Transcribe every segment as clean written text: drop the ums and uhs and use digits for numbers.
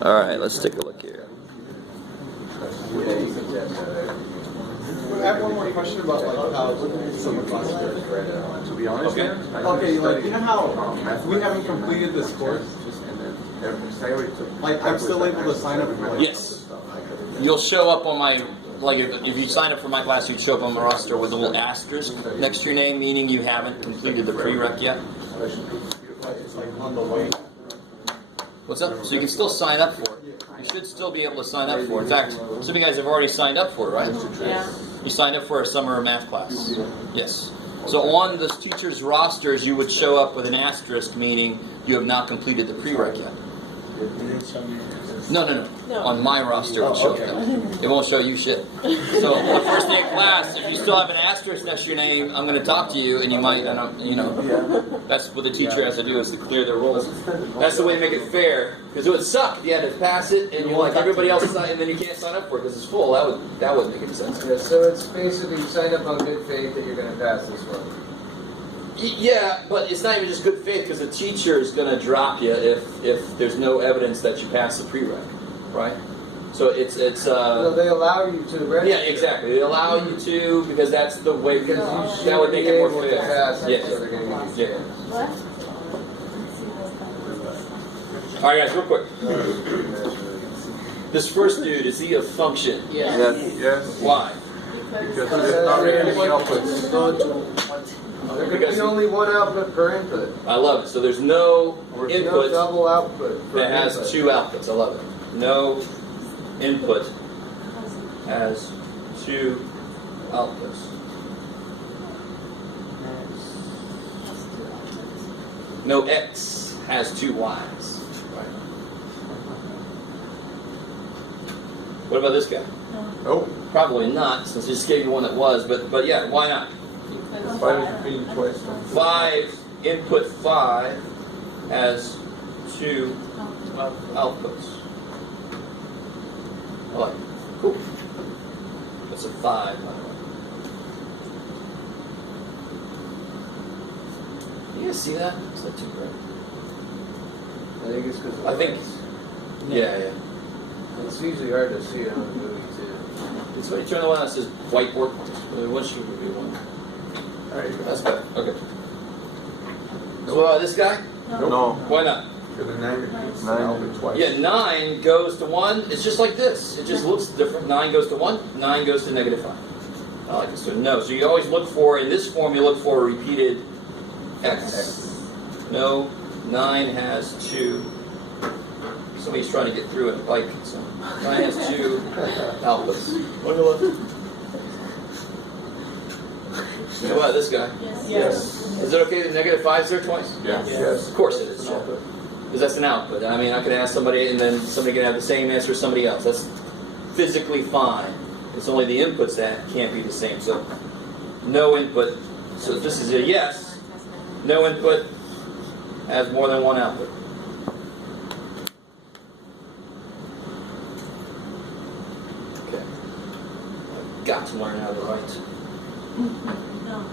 All right, let's take a look here. I have one more question about like how someone classifies. To be honest, Okay, like you know how we haven't completed this course? Like I'm still able to sign up for like Yes. You'll show up on my, like if you sign up for my class, you'd show up on my roster with a little asterisk next to your name, meaning you haven't completed the prereq yet. it's like on the way. What's up? So you can still sign up for it. You should still be able to sign up for it. In fact, some of you guys have already signed up for it, right? Yeah. You signed up for a summer math class. Yes. So on the teachers' rosters, you would show up with an asterisk, meaning you have not completed the prereq yet. No. On my roster, it will show that. It won't show you shit. So the first day of class, if you still have an asterisk next to your name, I'm going to talk to you, and you might, that's what the teacher has to do, is to clear their roles. That's the way to make it fair, because it would suck if you had to pass it, and you're like everybody else, and then you can't sign up for it because it's full. That wouldn't make any sense. Yeah, so it's basically sign up on good faith that you're going to pass this one. Yeah, but it's not even just good faith, because the teacher is going to drop you if there's no evidence that you passed the prereq, right? So it's No, they allow you to register. yeah, exactly. They allow you to, because that's the way, Because you that would make it more should be able to fair. pass it, Yes. so they're going to give you Yeah. What? All right, guys, real quick. This first dude, is he a function? Yes. Why? Because there's not really any outputs. There could be only one output per input. I love it. So there's no No input double output per that has input. two outputs. I love it. No input has two outputs. No X has two Y's. Right. What about this guy? Oh, Probably not, since he just gave you one that was, but yeah, why not? 5 is repeating twice. 5, input 5 has two outputs. I like it. Cool. That's a 5, by the way. You guys see that? Is that too bright? I think it's because I think. Yeah. it's usually hard to see on a movie too. It's when you turn the one that says whiteboard. What should we be one? There you go. That's better. Okay. So this guy? No. Why not? Because the 9 repeats the alphabet twice. Yeah, 9 goes to 1. It's just like this. It just looks different. 9 goes to 1. 9 goes to -5. I like this. So no. So you always look for, in this form, you look for a repeated X. No. 9 has 2. Somebody's trying to get through in a bike. So 9 has 2 outputs. What do you look? How about this guy? Yes. Is it okay that -5's there twice? Yes. Of course it is. Because that's an output. I mean, I can ask somebody and then somebody can have the same answer as somebody else. That's physically fine. It's only the inputs that can't be the same. So, no input. So if this is a yes, no input has more than one output. Okay. I've got to learn how to write. No.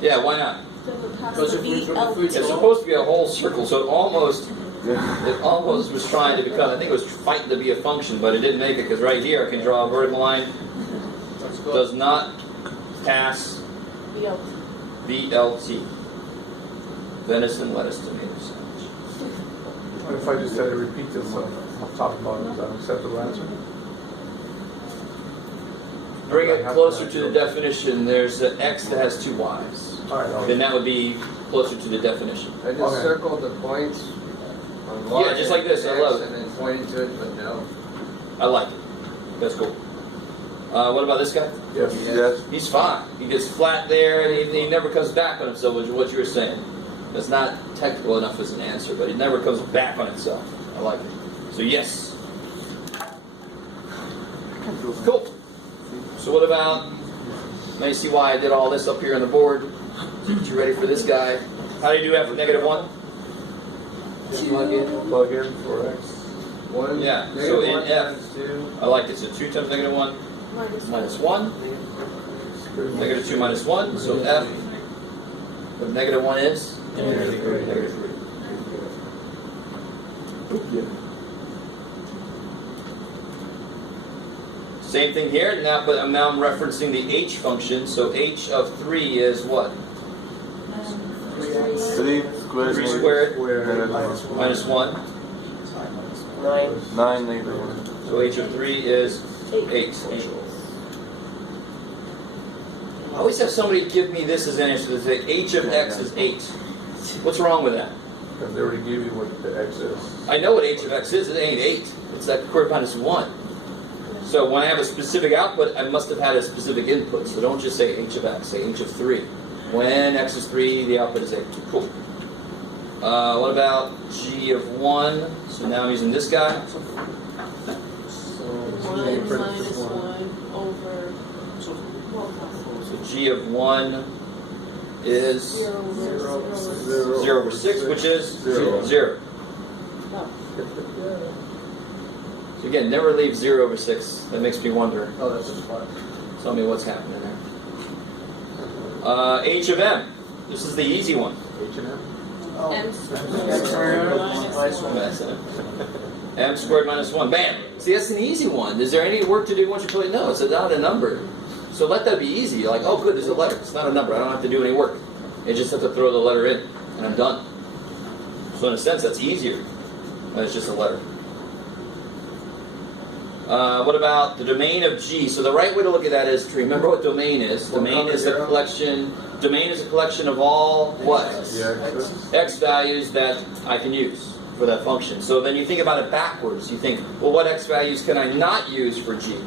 Yeah, why not? Because it has to be It's supposed to be a whole circle, so it almost was trying to become, I think it was fighting to be a function, but it didn't make it, because right here I can draw a vertical line. Does not pass VLT. Venison, lettuce, tomato sandwich. What if I just said it repeats itself? Top and bottom, is that an acceptable answer? Bring it closer to the definition. There's an X that has 2 Y's. Alright, Then that would be closer to the definition. I just Okay. circled the points on Y. Yeah, just like this. I X, love it. And then pointing to it, but no. I like it. That's cool. What about this guy? Yes. He's fine. He gets flat there, and he never comes back on himself, which is what you were saying. That's not technical enough as an answer, but it never comes back on itself. I like it. So yes. Cool. So what about, now you see why I did all this up here on the board. You ready for this guy? How do you do after -1? Plug in. Plug in for X. 1. Yeah, so negative in 1 F. times 2. I like it. So 2 times -1 minus 1. -2 minus 1. So F of -1 is? -3. Same thing here. Now, but now I'm referencing the h function. So h of 3 is what? 3 squared. 3 squared Negative minus 1. 9 negative 1. So h of 3 is 8. I always have somebody give me this as an answer. They say h of x is 8. What's wrong with that? Because they already gave you what the X is. I know what h of x is. It ain't 8. It's that square minus 1. So when I have a specific output, I must have had a specific input. So don't just say h of x. Say h of 3. When x is 3, the output is 8. Cool. What about g of 1? So now I'm using this guy. 1 minus 1 over. So g of 1 is 0 over 6, which is 0. So again, never leave 0 over 6. That makes me wonder. Oh, that's just fun. Tell me what's happening there. H of m. This is the easy one. M M squared minus 1. Bam! See, that's an easy one. Is there any work to do once you play? No, it's not a number. So let that be easy. You're like, oh good, there's a letter. It's not a number. I don't have to do any work. I just have to throw the letter in, and I'm done. So in a sense, that's easier. And it's just a letter. What about the domain of G? So the right way to look at that is to remember what domain is. Domain is a collection. Domain is a collection of all what? X values that I can use for that function. So then you think about it backwards. You think, well, what X values can I not use for G?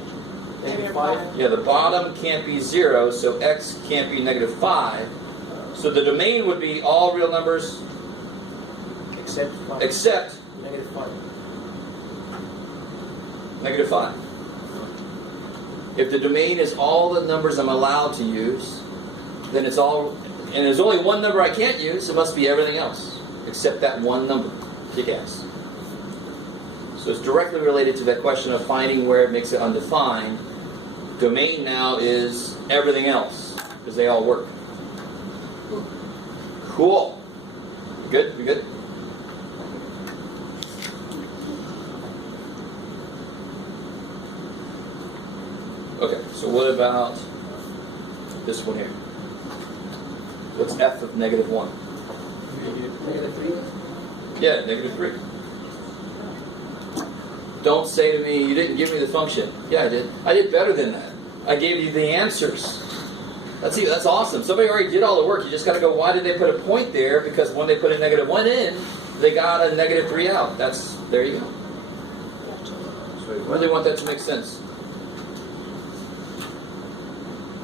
Yeah, the bottom can't be 0, so X can't be negative 5. So the domain would be all real numbers except negative 5. If the domain is all the numbers I'm allowed to use, then it's all, and there's only one number I can't use, it must be everything else, except that one number. Kick ass. So it's directly related to that question of finding where it makes it undefined. Domain now is everything else, because they all work. Cool. You good? You good? Okay, so what about this one here? What's f of negative 1? Negative 3? Yeah, negative 3. Don't say to me, you didn't give me the function. Yeah, I did. I did better than that. I gave you the answers. That's awesome. Somebody already did all the work. You just got to go, why did they put a point there? Because when they put a negative 1 in, they got a negative 3 out. There you go. I really want that to make sense.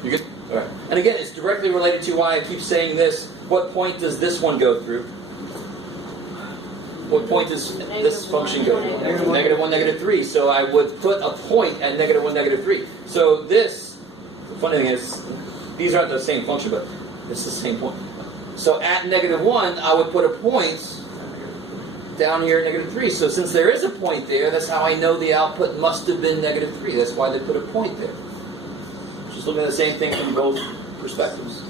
You good? All right. And again, it's directly related to why I keep saying this. What point does this one go through? What point does this function go through? Negative 1, negative 3. So I would put a point at negative 1, negative 3. So this, the funny thing is, these aren't the same function, but it's the same point. So at negative 1, I would put a point down here at negative 3. So since there is a point there, that's how I know the output must have been negative 3. That's why they put a point there. Just looking at the same thing from both perspectives.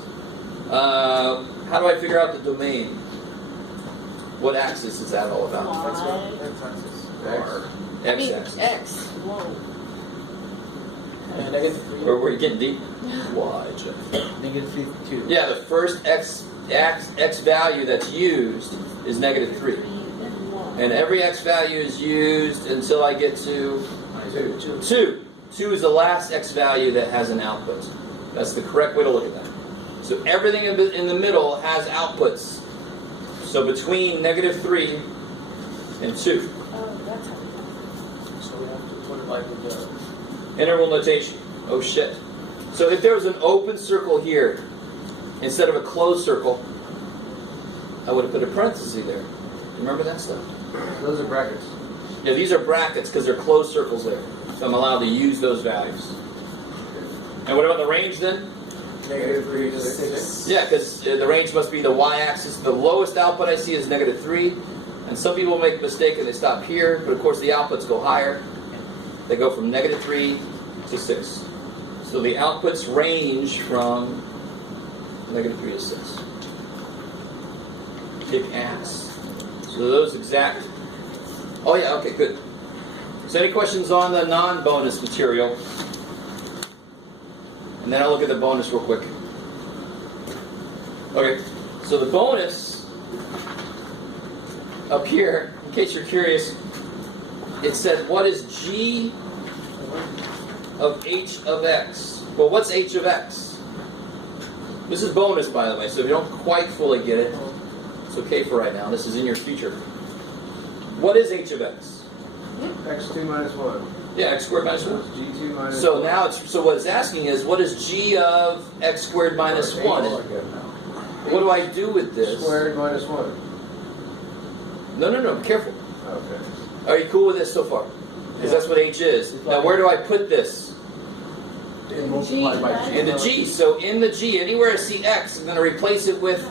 How do I figure out the domain? What axis is that all about? X-axis. X. Whoa. Negative 3. Or we're getting deep. Y. Negative 2. Yeah, the first X value that's used is negative 3. And every X value is used until I get to 2. 2 is the last X value that has an output. That's the correct way to look at that. So everything in the middle has outputs. So between negative 3 and 2. Oh, that's how So we have to put it like the Interval notation. Oh shit. So if there was an open circle here, instead of a closed circle, I would have put a parenthesis there. Remember that stuff? Those are brackets. Yeah, these are brackets because they're closed circles there. So I'm allowed to use those values. And what about the range then? Negative 3 to 6. Yeah, because the range must be the y-axis. The lowest output I see is negative 3. And some people make a mistake and they stop here, but of course the outputs go higher. They go from negative 3 to 6. So the outputs range from negative 3 to 6. Kick ass. So those exact... Oh yeah, okay, good. So any questions on the non-bonus material? And then I'll look at the bonus real quick. Okay, so the bonus up here, in case you're curious, it said, what is g of h of x? Well, what's h of x? This is bonus, by the way, so if you don't quite fully get it, it's okay for right now. This is in your future. What is h of x? x2 minus 1. Yeah, x squared minus 1. g2 minus So 1. now, so what it's asking is, what is g of x squared minus 1? What do I do with this? Squared minus 1. No, be careful. Okay. Are you cool with this so far? Because that's what h is. Now, where do I put this? And multiplied by g. In the g. So in the g, anywhere I see x, I'm going to replace it with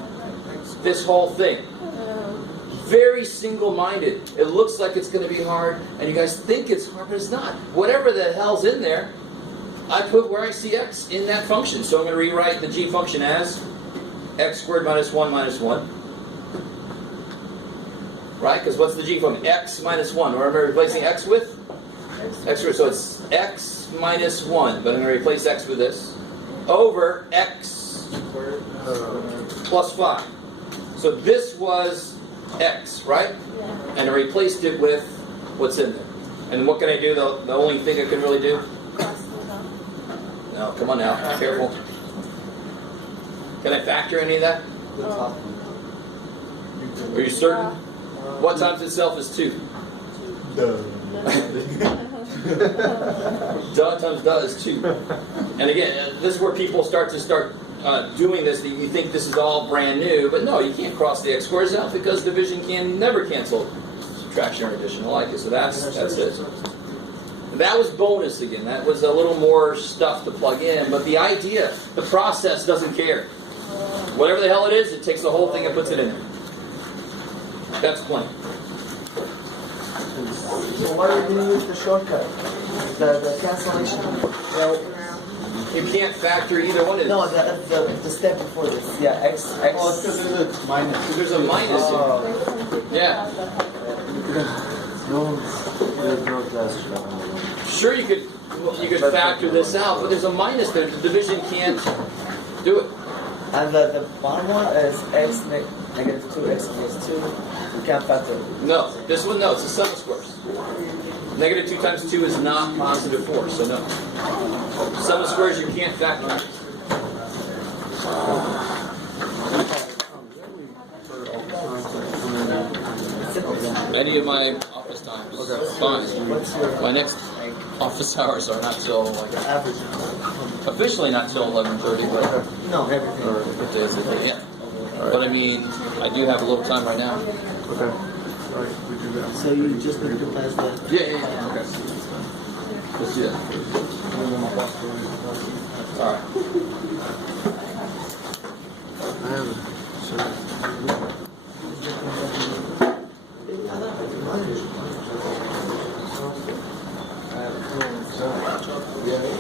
this whole thing. Very single-minded. It looks like it's going to be hard, and you guys think it's hard, but it's not. Whatever the hell's in there, I put where I see x in that function. So I'm going to rewrite the g function as x squared minus 1 minus 1. Right? Because what's the g function? X minus 1. What am I replacing x with? X squared. So it's x minus 1, but I'm going to replace x with this. Over x plus 5. So this was x, right? Yeah. And I replaced it with what's in there. And what can I do? The only thing I can really do? Cross those off. No, come on now. Careful. Can I factor any of that? The top Are you certain? What times itself is 2? Duh. Duh times duh is 2. And again, this is where people start doing this. You think this is all brand new, but no, you can't cross the x squares out because division can never cancel subtraction or addition. I like it. So that's it. That was bonus again. That was a little more stuff to plug in, but the idea, the process doesn't care. Whatever the hell it is, it takes the whole thing and puts it in there. That's plain. So why are we going to use the shortcut? The cancellation? Well, you can't factor either one of these. No, the step before this. Yeah, x. Oh, it's because there's a minus. There's a minus here. Yeah. There's no class. Sure, you could factor this out, but there's a minus there. The division can't do it. And the bottom one is x negative 2x plus 2. You can't factor it. No, this one, no, it's a sum of squares. Negative 2 times 2 is not positive 4, so no. Sum of squares you can't factor. Any of my office times. Fine. My next office hours are not till Average. officially not till 11:30, but No, everything. or what day is it? Yeah. But I mean, I do have a little time right now. Okay. All right, we do that. So you just need to pass that. Yeah. Okay. Let's do that. All right. I have it. Yeah.